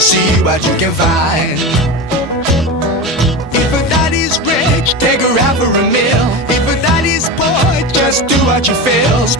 See what you can find. If a daddy's rich, take her out for a meal. If a daddy's poor, just do what you feel.